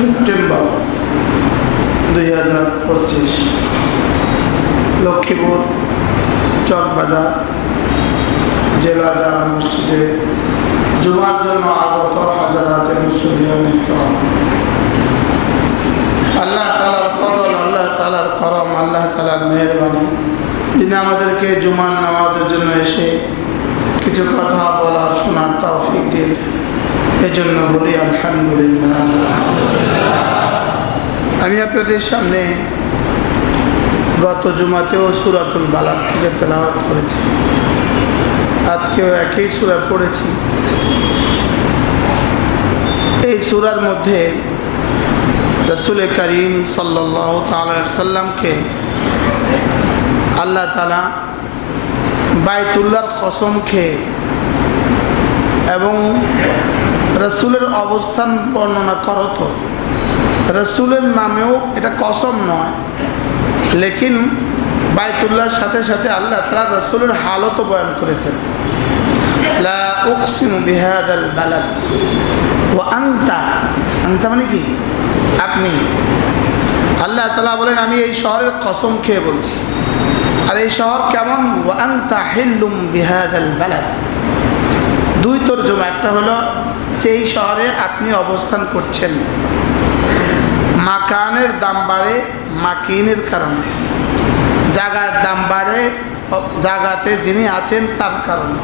September 2025 Lakshmipur Chawkbazar জেলা জামা মসজিদে জুমার জন্য আগত হাজারাতে মুসল্লিয়ান ইকরাম, আল্লাহ তাআলার ফজল, আল্লাহ তাআলার করম, আল্লাহ তাআলার মেহেরবানি, যিনি আমাদেরকে জুমার নামাজের জন্য এসে কিছু কথা বলার শোনার তৌফিক দিয়েছেন, এজন্য বলি আলহামদুলিল্লাহ। আমি আপনাদের সামনে গত জুমাতেও সূরাতুল বালাগ থেকে তেলাওয়াত করেছি, আজকেও একই সূরা পড়েছি। এই সূরার মধ্যে রাসূল করিম সাল্লাল্লাহু তাআলা আলাইহি সাল্লামকে আল্লাহ তাআলা বাইতুল্লাহর কসম খেয়ে এবং রাসূলের অবস্থান বর্ণনা করত। রাসূলের নামেও এটা কসম নয়, লেকিন বাইতুল্লাহর সাথে সাথে আল্লাহ তাআলা রাসূলের হালতও বয়ান করেছেন। লা উকসিমু বিহাদাল বালাদ ওয়া আনতা, আনতা মানে কি? আপনি। আল্লাহ তাআলা বলেন আমি এই শহরের কসম খেয়ে বলছি। আর এই শহর কেমন? ওয়া আনতা হিল্লুম বিহাদাল বালাদ। দুই তরজমা, একটা হলো যে এই শহরে আপনি অবস্থান করছেন, মাকানের দাম বাড়ে মাকিনের কারণে, জায়গার দাম বাড়ে জায়গাতে যিনি আছেন তার কারণে।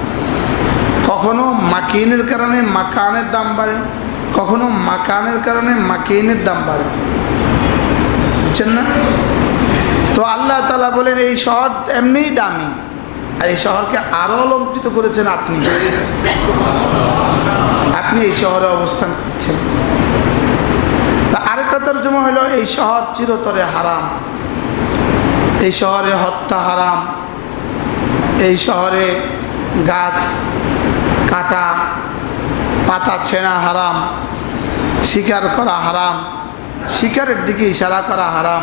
কখনো মাকিনের কারণে মাকানের দাম বাড়ে, কখনো মাকানের কারণে মাকিনের দাম বাড়ে, বুঝছেন না? তো আল্লাহ তাআলা বলেন এই শহর এমনিই দামি, আর এই শহরকে আরো অলঙ্কৃত করেছেন আপনি। আপনি এই শহরে অবস্থান করছেন। তা আরেকটা তরজমা হলো এই শহর চিরতরে হারাম, এই শহরে হত্যা হারাম, এই শহরে গাছ কাটা পাতা ছেঁড়া হারাম, শিকার করা হারাম, শিকারের দিকে ইশারা করা হারাম,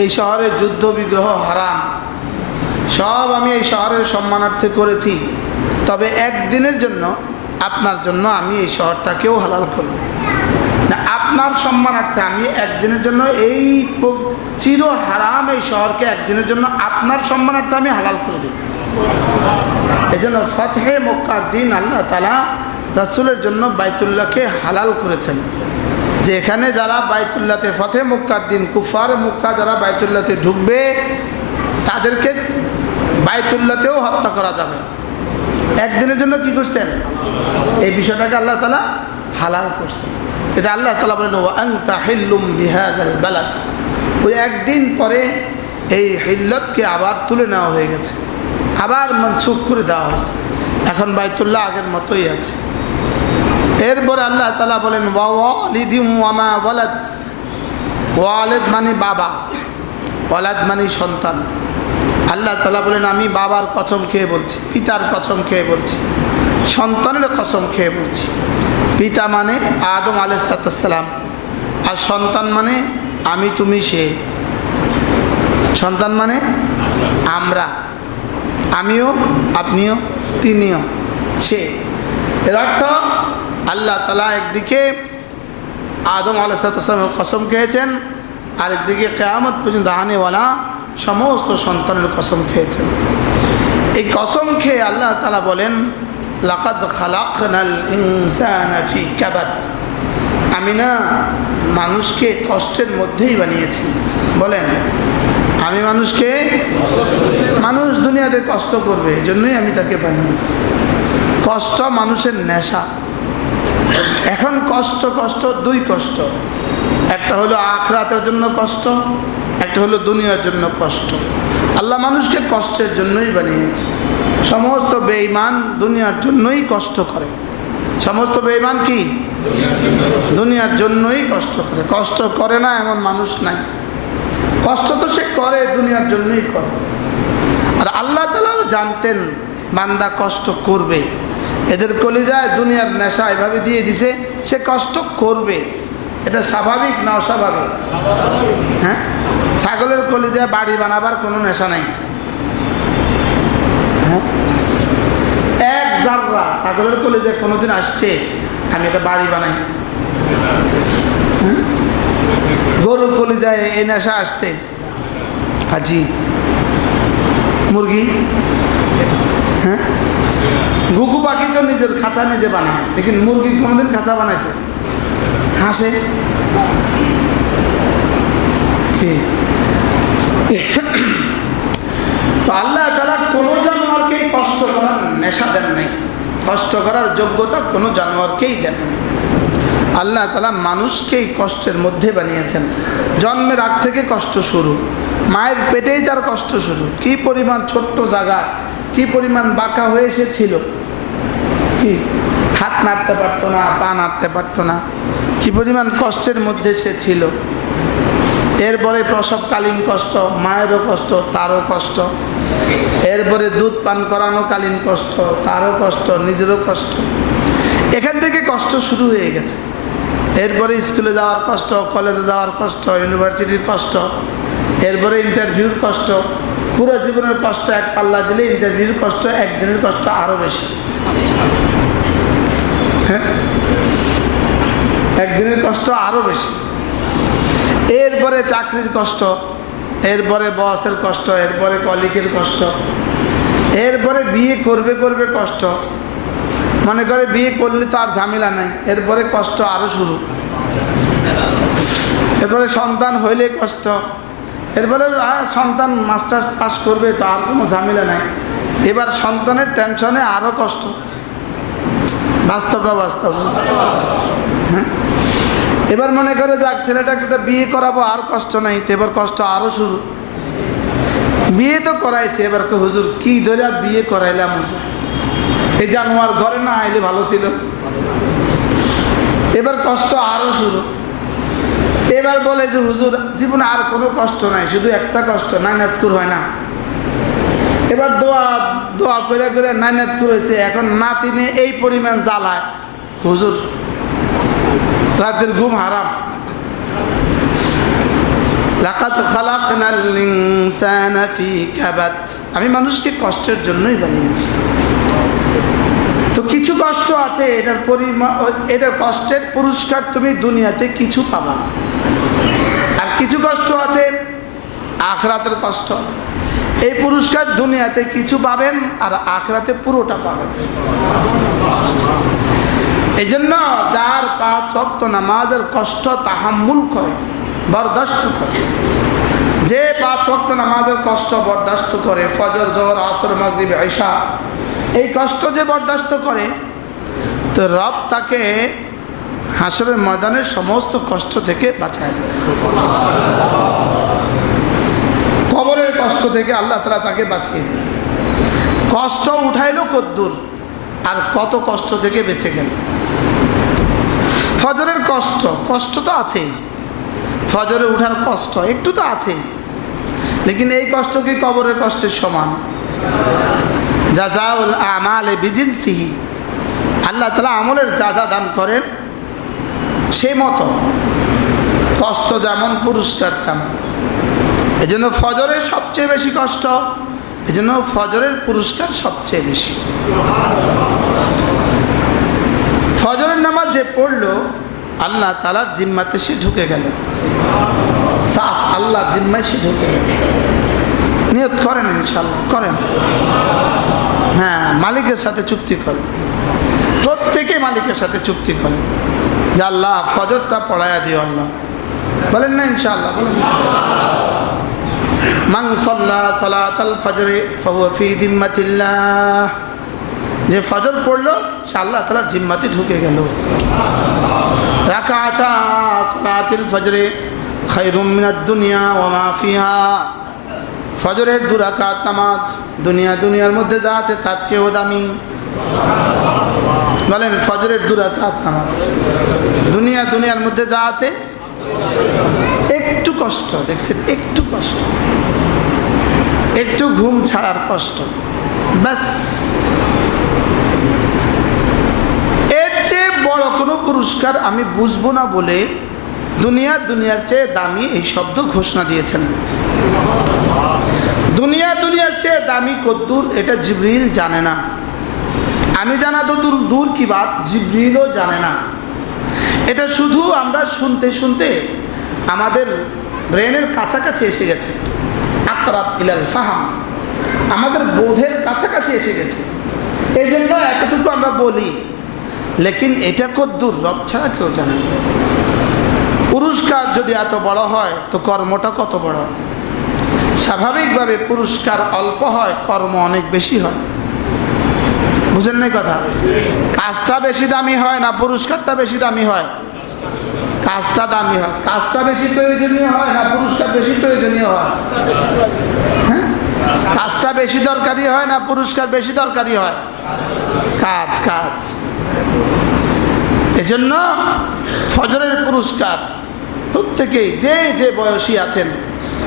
এই শহরে যুদ্ধ বিগ্রহ হারাম। সব আমি এই শহরের সম্মানার্থে করেছি, তবে একদিনের জন্য আপনার জন্য আমি এই শহরটাকেও হালাল করব না। আপনার সম্মানার্থে আমি একদিনের জন্য এই চির হারাম এই শহরকে একদিনের জন্য আপনার সম্মানার্থে আমি হালাল করে দেব। এই জন্য ফতহে মক্কার দিন আল্লাহ তাআলা রাসূলের জন্য বাইতুল্লাহকে হালাল করেছেন, যে এখানে যারা বাইতুল্লাহতে ফতহে মক্কার দিন কুফার মক্কা যারা বাইতুল্লাহতে ঢুকবে তাদেরকে বাইতুল্লাহতেও হত্যা করা যাবে। একদিনের জন্য কি করছেন? এই বিষয়টাকে আল্লাহ তাআলা হালাল করছেন। এটা আল্লাহ তাআলা বলেন ওয়া আনতা হিল্লুম বিহাযাল বালাদ। ওই একদিন পরে এই হিল্লতকে আবার তুলে নেওয়া হয়ে গেছে, আবার মনসুখ করে দেওয়া হয়েছে, এখন বাইতুল্লাহ আগের মতোই আছে। এরপরে আল্লাহ তাআলা বলেন ওয়া ওয়ালিদিন ওয়া মা ওয়ালাদ। ওয়ালিদ মানে বাবা, ওয়ালাদ মানে সন্তান। আল্লাহ তাআলা বলেন আমি বাবার কসম খেয়ে বলছি, পিতার কসম খেয়ে বলছি, সন্তানের কসম খেয়ে বলছি। পিতা মানে আদম আলাইহিস সালাম, আর সন্তান মানে আমি তুমি সে। সন্তান মানে আমরা, আমিও আপনিও তিনিও সে। এর অর্থ আল্লাহ তাআলা একদিকে আদম আলাইহিস সালামের কসম খেয়েছেন, আরেকদিকে কিয়ামত পর্যন্ত আনেওয়ালা সমস্ত সন্তানের কসম খেয়েছেন। এই কসম খেয়ে আল্লাহ তাআলা বলেন লাকাদ খালাকনাল ইনসানা ফি কাবাদ। আমি না মানুষকে কষ্টের মধ্যেই বানিয়েছি। বলেন আমি মানুষকে, মানুষ দুনিয়াতে কষ্ট করবে এই জন্যই আমি তাকে বানিয়েছি। কষ্ট মানুষের নেশা। এখন কষ্ট কষ্ট দুই কষ্ট, একটা হলো আখিরাতের জন্য কষ্ট, একটা হলো দুনিয়ার জন্য কষ্ট। আল্লাহ মানুষকে কষ্টের জন্যই বানিয়েছে। সমস্ত বেঈমান দুনিয়ার জন্যই কষ্ট করে। সমস্ত বেঈমান কি? দুনিয়ার জন্যই কষ্ট করে। কষ্ট করে না এমন মানুষ নাই। কষ্ট তো সে করে দুনিয়ার জন্যই করে। আর আল্লাহ তাআলাও জানতেন বান্দা কষ্ট করবে, এদের কলিজায় দুনিয়ার নেশা এভাবে দিয়ে দিছে সে কষ্ট করবে। এটা স্বাভাবিক না অস্বাভাবিক? হ্যাঁ, ছাগলের কলিজায় বাড়ি বানাবার কোনো নেশা নাই। হ্যাঁ, এক জাররা ছাগলের কলিজায় কোনোদিন আসছে আমি এটা বাড়ি বানাই? গরুর কলিজায় এই নেশা আসছে, আজীব। মুরগি, হ্যাঁ, ঘুঘু পাখি তো নিজের খাঁচা নিজে বানায়, लेकिन মুরগি কোনদিন খাঁচা বানাইছে? হাসে কি? তো আল্লাহ তাআলা কোনো জানোয়ারকে কষ্ট করার নেশা দেন নাই, কষ্ট করার যোগ্যতা কোনো জানোয়ারকেই দেন নাই। আল্লাহ তাআলা মানুষকেই কষ্টের মধ্যে বানিয়েছেন। জন্মের আগ থেকে কষ্ট শুরু, মায়ের পেটেই তার কষ্ট শুরু। কি পরিমাণ ছোট্ট জায়গা, কি পরিমাণ বাঁকা হয়ে এসেছিল, কি হাত নাড়তে পারতো না, পা নাড়তে পারতো না, কি পরিমাণ কষ্টের মধ্যে সে ছিল। এরপরে প্রসবকালীন কষ্ট, মায়েরও কষ্ট, তারও কষ্ট। এরপরে দুধ পান করানোকালীন কষ্ট, তারও কষ্ট, নিজেরও কষ্ট। এখান থেকে কষ্ট শুরু হয়ে গেছে। এরপরে স্কুলে যাওয়ার কষ্ট, কলেজে যাওয়ার কষ্ট, ইউনিভার্সিটির কষ্ট, এরপরে ইন্টারভিউর কষ্ট। পুরো জীবনের কষ্ট এক পাল্লা দিলে ইন্টারভিউর কষ্ট, একদিনের কষ্ট আরও বেশি। হ্যাঁ, একদিনের কষ্ট আরও বেশি। এরপরে চাকরির কষ্ট, এরপরে বসের কষ্ট, এরপরে কলিগের কষ্ট, এরপরে বিয়ে করবে করবে কষ্ট। মনে করে বিয়ে করলে তো আর ঝামেলা নাই, এরপরে কষ্ট আরও শুরু। এরপরে সন্তান হইলে কষ্ট, এরপরে সন্তান মাস্টার্স পাস করবে তো আর কোনো ঝামেলা নাই, এবার সন্তানের টেনশনে আরও কষ্ট। বাস্তব না বাস্তব? হ্যাঁ, এবার মনে করে যাক ছেলেটাকে তো বিয়ে করাবো, আর কষ্ট নাই, তো এবার কষ্ট আরও শুরু। বিয়ে তো করাইছে, এবার হুজুর কি ধরে বিয়ে করাইলাম হুজুর, এই জানোয়ার ঘরে না আইলে ভালো ছিল। এবার কষ্ট আরও শুরু। এবার বলে যে হুজুর জীবনে আর কোনো কষ্ট নাই, শুধু একটা কষ্ট, নাইনাতকুর হয় না। এবার দোয়া দোয়া করে করে নাইনাতকুর হয়েছে, এখন নাতিনে এই পরিমাণ জ্বালায় হুজুর রাতের ঘুম হারাম। লাকাদ খালাকনাল ইনসানা ফি কাবাদ, আমি মানুষকে কষ্টের জন্যই বানিয়েছি। তো কিছু কষ্ট আছে, এটার কষ্টের পুরস্কার তুমি দুনিয়াতে কিছু পাবা, আর কিছু কষ্ট আছে আখিরাতের কষ্ট। এই পুরস্কার দুনিয়াতে কিছু পাবেন আর আখিরাতে পুরোটা পাবেন। এই জন্য যার 5 ওয়াক্ত নামাজের কষ্ট তাহাম্মুল করে, বরদাস্ত করে, যে 5 ওয়াক্ত নামাজের কষ্ট বরদাস্ত করে, ফজর, জোহর, আসর, মাগরিব, ইশা, এই কষ্ট যে বরদাস্ত করে, তো রব তাকে হাসরের ময়দানের সমস্ত কষ্ট থেকে বাঁচায় দেয়। কবরের কষ্ট থেকে আল্লাহ তাআলা তাকে বাঁচিয়ে দেয়। কষ্ট উঠাইলো কদ্দুর, আর কত কষ্ট থেকে বেঁচে গেল। ফজরের কষ্ট, কষ্ট তো আছেই, ফজরে উঠার কষ্ট একটু তো আছেই, লেকিন এই কষ্ট কি কবরের কষ্টের সমান? জাযাউল আমালি বিজিনসিহি, আল্লাহ তাআলা আমলের যাজা দান করেন সেই মতো, কষ্ট যেমন পুরস্কার তেমন। এই জন্য ফজরের সবচেয়ে বেশি কষ্ট, এই জন্য ফজরের পুরস্কার সবচেয়ে বেশি। ফজরের নামাজ যে পড়লো আল্লাহ তাআলার জিম্মাতে সে ঢুকে গেল, সাফ আল্লাহর জিম্মায় সে ঢুকে গেল। নিয়ত করেন, ইনশাআল্লাহ করেন। হ্যাঁ, মালিকের সাথে চুক্তি করেন, প্রত্যেকে মালিকের সাথে চুক্তি করেন যে আল্লাহ ফজরটা পড়ায়া দিও আল্লাহ। বলেন না ইনশাআল্লাহ? বলেন। মান সাল্লা সালাতাল ফজরে ফাহুয়া ফি জিম্মাতিল্লাহ, যে ফজর পড়লো সে আল্লাহ তাআলার জিম্মাতে ঢুকে গেল। রাকাতা সালাতিল ফজরে খায়রুম মিনাদ দুনিয়া ওয়া মা ফিহা, ফজরের 2 রাকাত নামাজ দুনিয়ার মধ্যে যা আছে তার চেয়েও দামি। বলেন, ফজরের 2 রাকাত নামাজ দুনিয়ার মধ্যে যা আছে, একটু কষ্ট দেখছেন, একটু কষ্ট, একটু ঘুম ছাড়ার কষ্ট, ব্যাস। এর চেয়ে বড় কোনো পুরস্কার আমি বুঝবো না বলে দুনিয়ার চেয়ে দামি এই শব্দ ঘোষণা দিয়েছেন। দুনিয়ার চেয়ে দামি কদ্দুর এটা জিবরিল জানে না, আমি জানা তো দূর কি বাত, জিবরিলও জানে না। এটা শুধু আমরা শুনতে শুনতে আমাদের ব্রেনের কাছাকাছি এসে গেছে, আকরাব ইলাল ফাহাম, আমাদের বোধের কাছাকাছি এসে গেছে। এই জন্য এতটুকু আমরা বলি, লেকিন এটা কদ্দূর রব ছাড়া কেউ জানে না। পুরস্কার যদি এত বড় হয় তো কর্মটা কত বড়। স্বাভাবিকভাবে পুরস্কার অল্প হয়, কর্ম অনেক বেশি হয়। বুঝেন নাই কথা? কাজটা বেশি দামি হয় না পুরস্কারটা বেশি দামি হয়? কাজটা দামি হয়। কাজটা বেশি প্রয়োজনীয় হয় না পুরস্কার বেশি প্রয়োজনীয় হয়? হ্যাঁ, কাজটা বেশি দরকারি হয় না পুরস্কার বেশি দরকারি হয়? কাজ কাজ। এজন্য ফজরের পুরস্কার প্রত্যেকেই যে যে বয়সী আছেন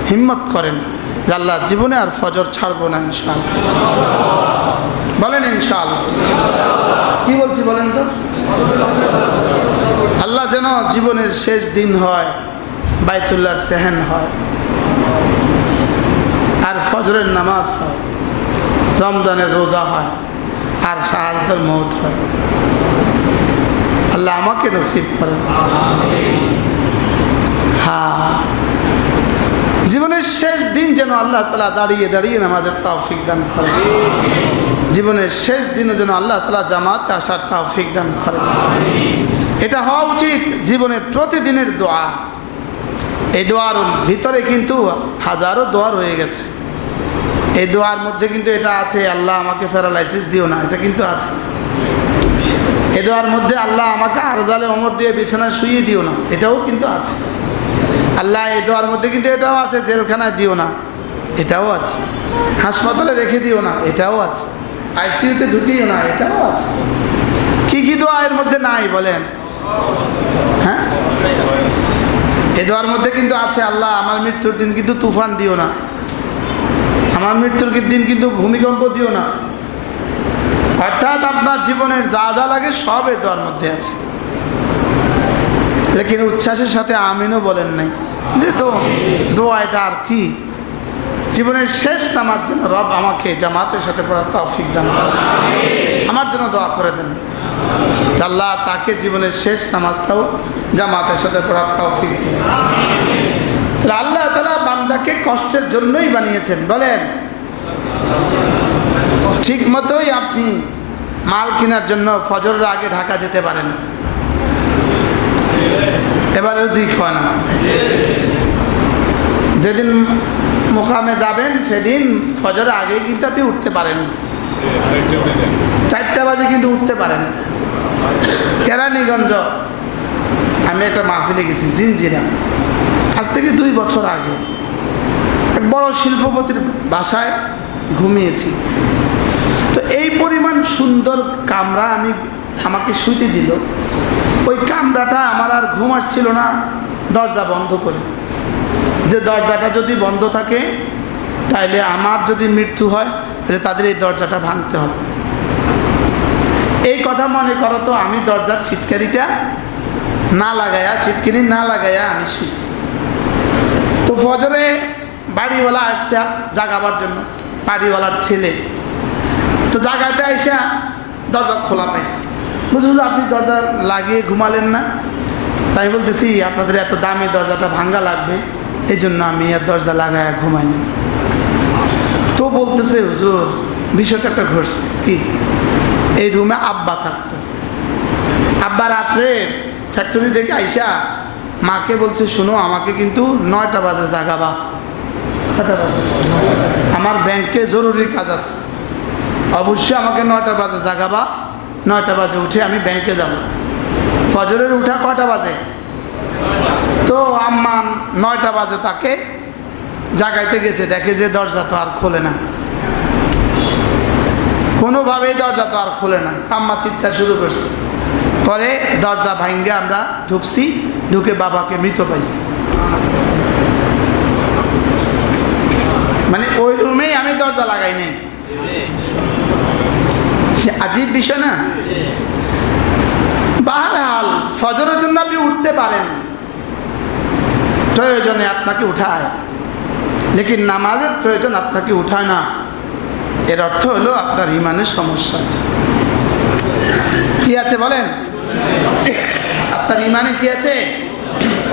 হিম্মত করেন যে আল্লাহ জীবনে আর ফজর ছাড়বো না ইনশাআল্লাহ। বলেন ইনশাআল্লাহ। কি বলছি বলেন তো? আল্লাহ যেন জীবনের শেষ দিন হয় বাইতুল্লাহর সেহেন হয়, আর ফজরের নামাজ হয়, রমজানের রোজা হয়, আর শাহাদাতের মওত হয়। আল্লাহ আমাকে নসিব করেন। হ্যাঁ, জীবনের শেষ দিন যেন আল্লাহ তাআলা দাঁড়িয়ে দাঁড়িয়ে নামাজের তৌফিক দান করেন। জীবনের শেষ দিনে যেন আল্লাহ তাআলা জামাতে আসার তৌফিক দান করেন। এটা হওয়া উচিত জীবনের প্রতিদিনের দোয়া। এই দোয়ার ভিতরে কিন্তু হাজারো দোয়া রয়ে গেছে। এই দোয়ার মধ্যে কিন্তু এটা আছে, আল্লাহ আমাকে প্যারালাইসিস দিও না, এটা কিন্তু আছে। এই দোয়ার মধ্যে আল্লাহ আমাকে আরজালে ওমর দিয়ে বিছানায় শুইয়ে দিও না, এটাও কিন্তু আছে। আল্লাহ এই দোয়ার মধ্যে কিন্তু এটাও আছে, জেলখানায় দিও না, এটাও আছে। হাসপাতালে রেখে দিও না, এটাও আছে। আইসিইউতে ঢুকিও না, এটাও আছে। কি কি দোয়া এর মধ্যে নাই বলেন? হ্যাঁ, এই দোয়ার মধ্যে কিন্তু আছে, আল্লাহ আমার মৃত্যুর দিন কিন্তু তুফান দিও না, আমার মৃত্যুর দিন কিন্তু ভূমিকম্প দিও না। অর্থাৎ আপনার জীবনের যা যা লাগে সব এই দোয়ার মধ্যে আছে। লেকিন উচ্ছ্বাসের সাথে আমিনও বলেন নাই যে তো দোয়া এটা আর কি। জীবনের শেষ নামাজ যেন রব আমাকে জামাতের সাথে পড়ার তৌফিক দান করেন, আমার জন্য দোয়া করে দেন আল্লাহ তাকে জীবনের শেষ নামাজটাও জামাতের সাথে পড়ার তৌফিক দিন। আল্লাহ তাআলা বান্দাকে কষ্টের জন্যই বানিয়েছেন। বলেন, ঠিক মতোই আপনি মাল কেনার জন্য ফজরের আগে ঢাকা যেতে পারেন, এবারে ঠিক হয় না। যেদিন মোকামে যাবেন সেদিন ফজরের আগে কিন্তু আপনি উঠতে পারেন, 4টা বাজে কিন্তু উঠতে পারেন। কেরানীগঞ্জ আমি একটা মাহফিলে গেছি, জিনজিরা, আজ থেকে 2 বছর আগে এক বড় শিল্পপতির বাসায় ঘুমিয়েছি। তো এই পরিমাণ সুন্দর কামরা আমাকে শুইতে দিল। ওই কামরাটা আমার আর ঘুম আসছিল না, দরজা বন্ধ করে, যে দরজাটা যদি বন্ধ থাকে তাইলে আমার যদি মৃত্যু হয় তাহলে তাদের এই দরজাটা ভাঙতে হবে। এই কথা মনে করো তো, আমি দরজার ছিটকারিটা না লাগাইয়া, ছিটকিনি না লাগাইয়া আমি শুইছি। তো ফজরে বাড়িওয়ালা আসছে জাগাবার জন্য, বাড়িওয়ালার ছেলে তো জাগাতে আইসা দরজা খোলা পাইছে। বুঝুন আপনি দরজা লাগিয়ে ঘুমালেন না? তাই বলতেছি আপনাদের এত দামি দরজাটা ভাঙ্গা লাগবে, এই জন্য আমি আর দরজা লাগাইয়া ঘুমাইনি। তো বলতেছে হুজুর বিষয়টা একটা ঘটছে। কি? এই রুমে আব্বা থাকতো। আব্বা রাত্রে ফ্যাক্টরি থেকে আইসা মাকে বলছে, শোনো আমাকে কিন্তু 9টা বাজে জাগাবা, আমার ব্যাংকে জরুরি কাজ আছে, অবশ্যই আমাকে 9টা বাজে জাগাবা, 9টা বাজে উঠে আমি ব্যাংকে যাব। ফজরের উঠা কয়টা বাজে? তো আম্মা 9টা বাজে তাকে জাগাইতে গেছে, দেখে যে দরজা তো আর খোলে না, কোনোভাবেই দরজা তো আর খোলে না। আম্মা চিৎকার শুরু করছে, পরে দরজা ভাঙ্গে আমরা ঢুকছি, ঢুকে বাবাকে মৃত পাইছি। মানে ওই রুমেই আমি দরজা লাগাই নাই। আজীব বিষয় না? বাহরহাল ফজরের জন্য আপনি উঠতে পারেন, প্রয়োজনে আপনাকে উঠায়, লেকিন নামাজের প্রয়োজন আপনাকে উঠায় না। এর অর্থ হলো আপনার ইমানের সমস্যা আছে। কি আছে বলেন? আপনার ইমানে কি আছে?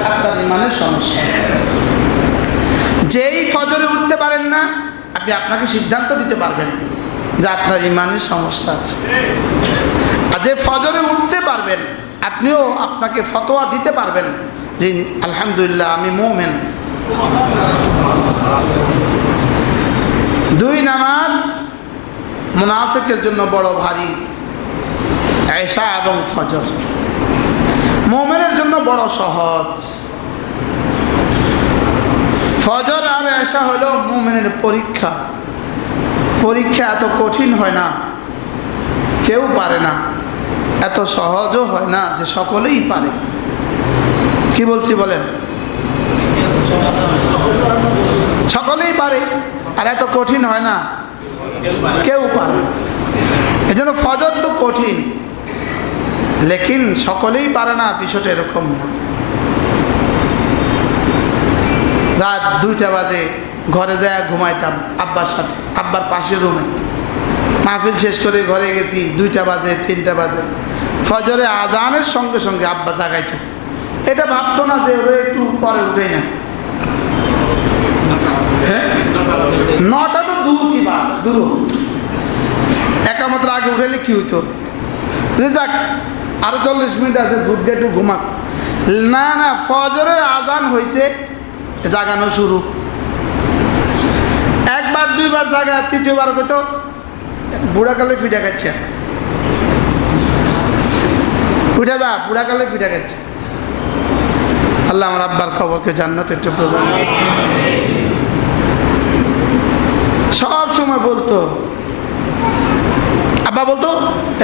আপনার ইমানের সমস্যা আছে। যেই ফজরে উঠতে পারেন না, আপনি আপনাকে সিদ্ধান্ত দিতে পারবেন যে আপনার ইমানের সমস্যা আছে। আর যে ফজরে উঠতে পারবেন, আপনিও আপনাকে ফতোয়া দিতে পারবেন যে আলহামদুলিল্লাহ আমি মুমিন। দুই নামাজ মুনাফিকের জন্য বড় ভারী, এশা এবং ফজর। মুমিনের জন্য বড় সহজ। ফজর আর এশা হলো মুমিনের পরীক্ষা। পরীক্ষা এত কঠিন হয় না, কেউ পারে না। এত সহজও হয় না যে সকলেই পারে। কি বলছি বলেন? সকলেই পারে, আর এত কঠিন হয় না, কেউ পারে। এজন্য ফজর তো কঠিন, লেকিন সকলেই পারে না, বিষয়টা এরকম না। রাত 2টা বাজে ঘরে যায় ঘুমাইতাম আব্বার সাথে, আব্বার পাশের রুমে। মাহফিল শেষ করে ঘরে গেছি 2টা বাজে 3টা বাজে, ফজরে আজানের সঙ্গে সঙ্গে আব্বা জাগাইতো। এটা ভাবতো না যে ওরা একটু পরে উঠেই না। 9টা তো দূর, কি বাদ দূর, একামাত্র আগে উঠাইলে কি হইতো, যাক আরো 40 মিনিট আছে, ভূত একটু ঘুমাক। না না, ফজরের আজান হয়েছে, জাগানো শুরু। একবার দুইবার জাগা, তৃতীয়বার কইতো বুড়াকালে ফিটা খাচ্ছে, উঠে যা, বুড়াকালে ফিটা খাচ্ছে। আল্লাহ আমার আব্বার খবরকে জান্নাতে একটু প্রদান। সব সময় বলতো, আব্বা বলতো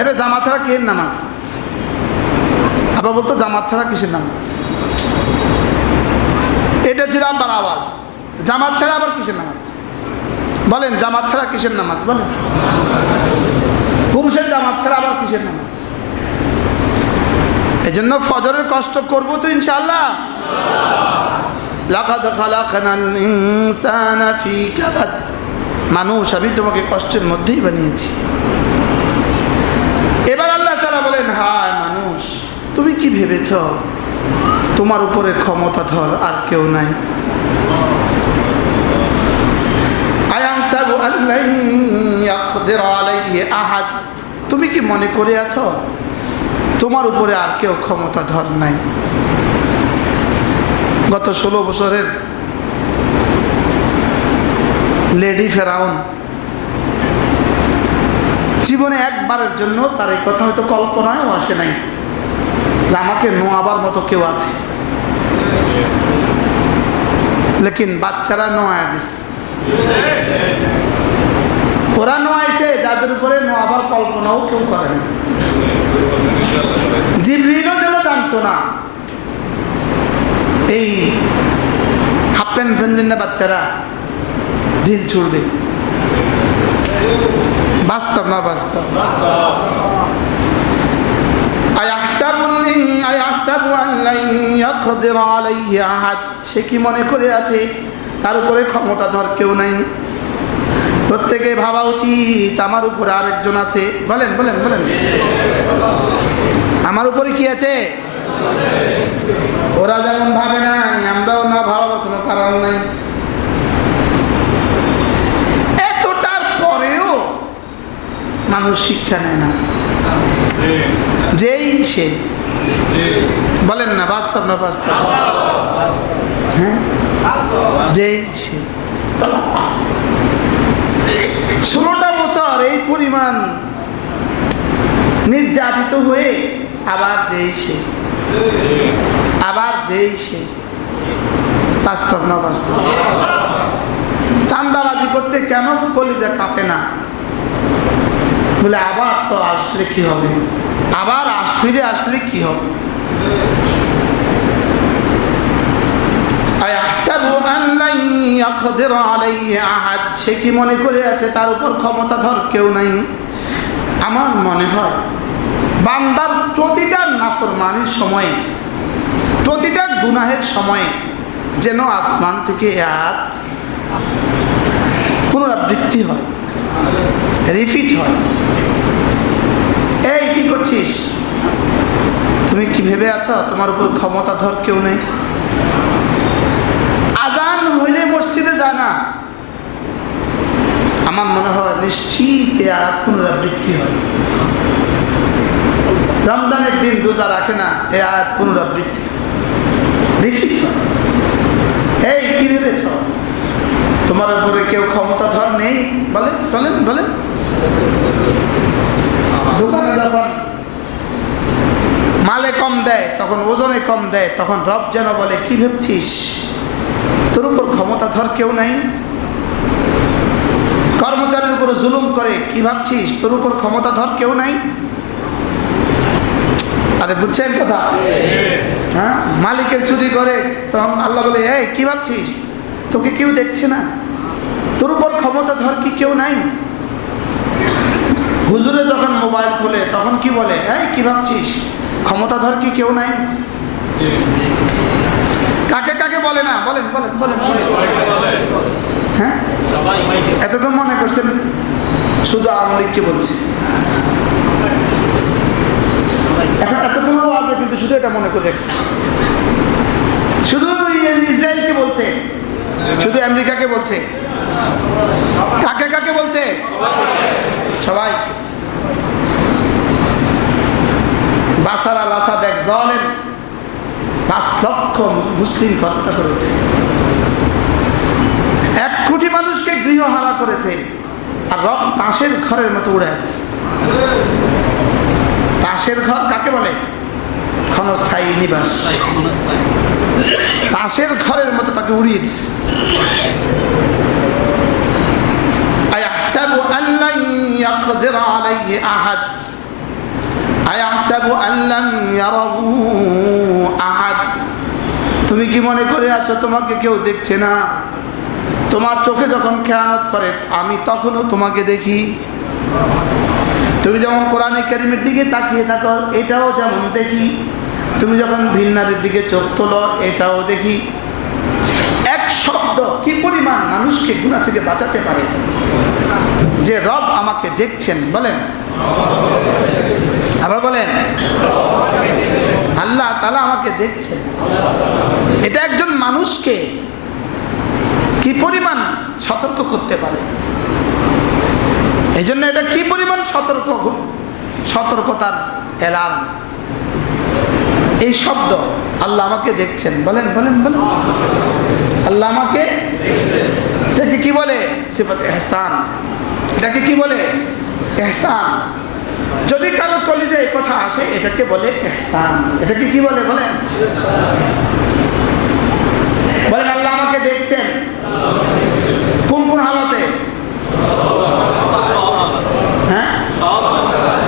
এরে জামাত ছাড়া কিসের নামাজ? আব্বা বলতো জামাত ছাড়া কিসের নামাজ? এটা ছিল আব্বার আওয়াজ। জামাত ছাড়া আবার কিসের নামাজ? বলেন, জামাত ছাড়া কিসের নামাজ? বলেন, পুরুষের জামাত ছাড়া আবার কিসের নামাজ? এই জন্য ফজরের কষ্ট করবো তো ইনশাআল্লাহ। লাকাদ খালাকনাল ইনসানা ফি কাবাদ, মানুষ আমি তোমাকে কষ্টের মধ্যেই বানিয়েছি। এবার আল্লাহ তাআলা বলেন, হায় মানুষ, তুমি কি ভেবেছ তোমার উপরে ক্ষমতাধর আর কেউ নাই? আয়াহসাবু আল্লান ইয়াকদির আলাইহি আহাদ, তুমি কি মনে করে আছো তোমার উপরে আর কেউ ক্ষমতাধর নাই? গত 16 বছরের লেডি ফেরাউন জীবনে একবারের জন্য তার এই কথা হয়তো কল্পনায়ও আসে নাই যে আমাকে নোয়াবার মতো কেউ আছে। লেকিন বাচ্চারা নোয়া দিছে, ওরা নোয়াইছে যাদের উপরে নোয়াবার কল্পনাও কেউ করে না। জিবরিলও যেন জানতো না এই হাফ প্যান্ট ফেন্দিন না বাচ্চারা ঢিল ছুড়বে। বাস্তব না বাস্তব? সে কি মনে করে আছে তার উপরে ক্ষমতাধর কেউ নাই? প্রত্যেকে ভাবা উচিত আমার উপরে আরেকজন আছে। বলেন বলেন বলেন, আমার উপরে কি আছে? ওরা যেমন ভাবে নাই, আমরাও না ভাবার কোনো কারণ নাই। এতটার পরেও মানুষ শিক্ষা নেয় না। যেই সে, বলেন না বাস্তব না বাস্তব? হ্যাঁ, যেই সে 16টা বছর এই পরিমাণ নির্যাতিত হয়ে আবার যেই সে, আবার যেই সে। বাস্তব না বাস্তব? চাঁদাবাজি করতে কেন কলিজা কাঁপে না? বলে আবার তো আসলে কি হবে, আবার ফিরে আসলে কি হবে? সে কি মনে করে আছে তার উপর ক্ষমতাধর কেউ নাই? আমার মনে হয় বান্দার প্রতিটা নাফরমানির সময়ে, প্রতিটা গুনাহের সময়ে যেন আসমান থেকে আয়াত পুনরাবৃত্তি হয়, রিপিট হয়। এই কি করছিস? তুমি কি ভেবে আছো তোমার উপর ক্ষমতাধর কেউ নেই? মসজিদে যায় না, আমার মনে হয় নিশ্চিত এই আয়াত পুনরাবৃত্তি হয়। রমজানের দিন রোজা রাখে না, এই আয়াত পুনরাবৃত্তি রিপিট হয়। এই কি ভেবেছ তোমার উপরে কেউ ক্ষমতাধর নেই? বলেন বলেন বলেন। দোকানে যখন মালে কম দেয়, তখন ওজনে কম দেয়, তখন রব যেন বলে কি ভেবছিস তোর উপর ক্ষমতাধর কেউ নাই? কর্মচারীর উপর জুলুম করে, কি ভাবছিস তোর উপর ক্ষমতাধর কেউ নাই? আরে বুঝছেন কথা? হ্যাঁ, মালিকের চুরি করে, তখন আল্লাহ বলে এই কি ভাবছিস তোকে কেউ দেখছে না? তোর উপর ক্ষমতাধর কি কেউ নাই? হুজুরে যখন মোবাইল খোলে তখন কি বলে, এই কি ভাবছিস ক্ষমতাধর কি কেউ নাই? কাকে কাকে বলে না? বলেন বলেন বলেন বলেন। হ্যাঁ, এতক্ষণ মনে করছেন শুধু আওয়ামী লীগকে বলছে, এখন এতক্ষণ আছে কিন্তু শুধু এটা মনে করে রাখছে, শুধু ইসরায়েলকে বলছে, শুধু আমেরিকাকে বলছে। কাকে কাকে বলছে? সবাই। বাশার আল আসাদ এক জালেম, 5 লক্ষ মুসলিমকে হত্যা করেছে, 1 কোটি মানুষকে গৃহহারা করেছে, আর রব তাসের ঘরের মতো উড়াই দিচ্ছে। তাসের ঘর কাকে বলে? ক্ষণস্থায়ী নিবাস। তাসের ঘরের মতো তাকে উড়িয়ে দিচ্ছে। আয়াহসাবু আল্লান ইয়াকদির আলাইহি আহাদ, আয়াহসাবু আল্লাম ইয়ারাহু আহাদ। তুমি কি মনে করে আছো তোমাকে কেউ দেখছে না? তোমার চোখে যখন খেয়ানত করে আমি তখনও তোমাকে দেখি। তুমি যখন কোরআনে কারীমের দিকে তাকিয়ে থাকো এটাও যেমন দেখি, তুমি যখন ভিন্নারের দিকে চোখ তোলো এটাও দেখি। এক শব্দ কি পরিমাণ মানুষকে গুনাহ থেকে বাঁচাতে পারে, যে রব আমাকে দেখছেন। বলেন, আবার বলেন, আল্লাহ তাআলা আমাকে দেখছেন। এটা একজন মানুষকে কি পরিমাণ সতর্ক করতে পারে। এই জন্য এটা কি পরিমাণ সতর্কতার অ্যালার্ম। এই শব্দ আল্লাহ আমাকে দেখছেন। বলেন বলেন বলেন, আল্লাহ আমাকে দেখছেন। এটাকে কি বলে? সিফাত ইহসান। এটাকে কি বলে? ইহসান। যদি কারো কলিজায় এই কথা আসে এটাকে বলে ইহসান। এটাকে কি বলে? বলেন বলেন, আল্লাহ আমাকে দেখছেন। কোন কোন হালতে? হ্যাঁ,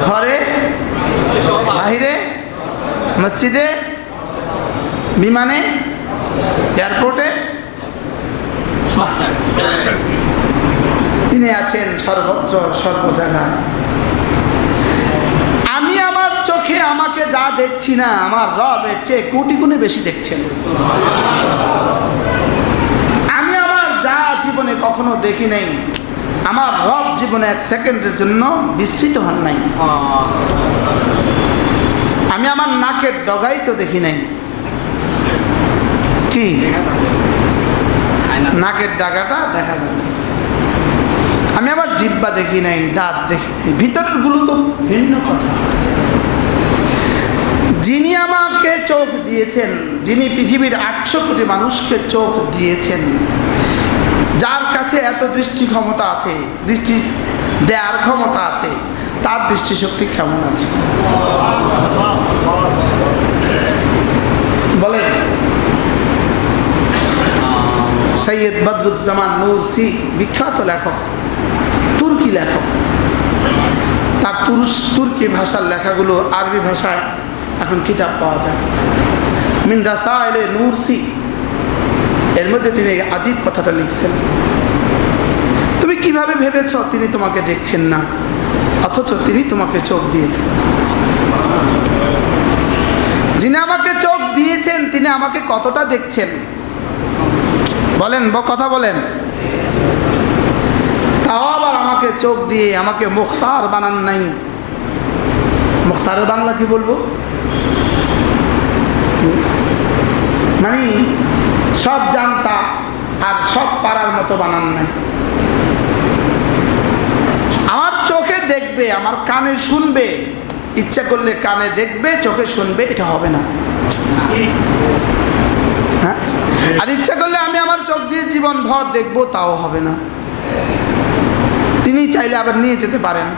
ঘরে, বাহিরে, মসজিদে, বিমানে, এয়ারপোর্টে, তিনি আছেন সর্বত্র সর্ব জায়গায়। আমি আমার চোখে আমাকে যা দেখছি না, আমার রব এর চেয়ে কোটি গুণে বেশি দেখছেন। আমি আমার যা জীবনে কখনো দেখি নাই, আমার রব জীবনে 1 সেকেন্ডের জন্য বিস্মৃত হন নাই। আমি আমার নাকের ডগাই তো দেখি নাই। কি নাকের ডাগাটা দেখা যায় না। আমি আমার জিহ্বা দেখি নাই, দাঁত দেখি নাই, ভিতরের গুলো তো ভিন্ন কথা। যিনি আমাকে চোখ দিয়েছেন, যিনি পৃথিবীর 800 কোটি মানুষকে চোখ দিয়েছেন, যার কাছে এত দৃষ্টি ক্ষমতা আছে, দৃষ্টি দেওয়ার ক্ষমতা আছে, তার দৃষ্টিশক্তি কেমন আছে বলেন? সৈয়দ বদরুজ্জামান নুরসি বিখ্যাত লেখক, তুর্কি লেখক। তার তুর্কি ভাষার লেখাগুলো আরবি ভাষায় এখন কিতাব পাওয়া যায়। মিন রাসাইলে নুরসি, এর মধ্যে তিনি আজীব কথাটা লিখছেন। তুমি কিভাবে ভেবেছ তিনি তোমাকে দেখছেন না, অথচ তিনি তোমাকে চোখ দিয়েছেন। যিনি আমাকে চোখ দিয়েছেন তিনি আমাকে কতটা দেখছেন বলেন, কথা বলেন। তাও আবার আমাকে চোখ দিয়ে আমাকে মুখতার বানান নাই। মুখতারের বাংলা কি বলবো? মানে সব জানতা, আর সব পারার মতো বানান নাই। আমার চোখে দেখবে, আমার কানে শুনবে, ইচ্ছা করলে কানে দেখবে, চোখে শুনবে, এটা হবে না। হ্যাঁ, আর ইচ্ছা করলে আমি আমার চোখ দিয়ে জীবন ভর দেখবো, তাও হবে না। তিনি চাইলে আবার নিয়ে যেতে পারেন।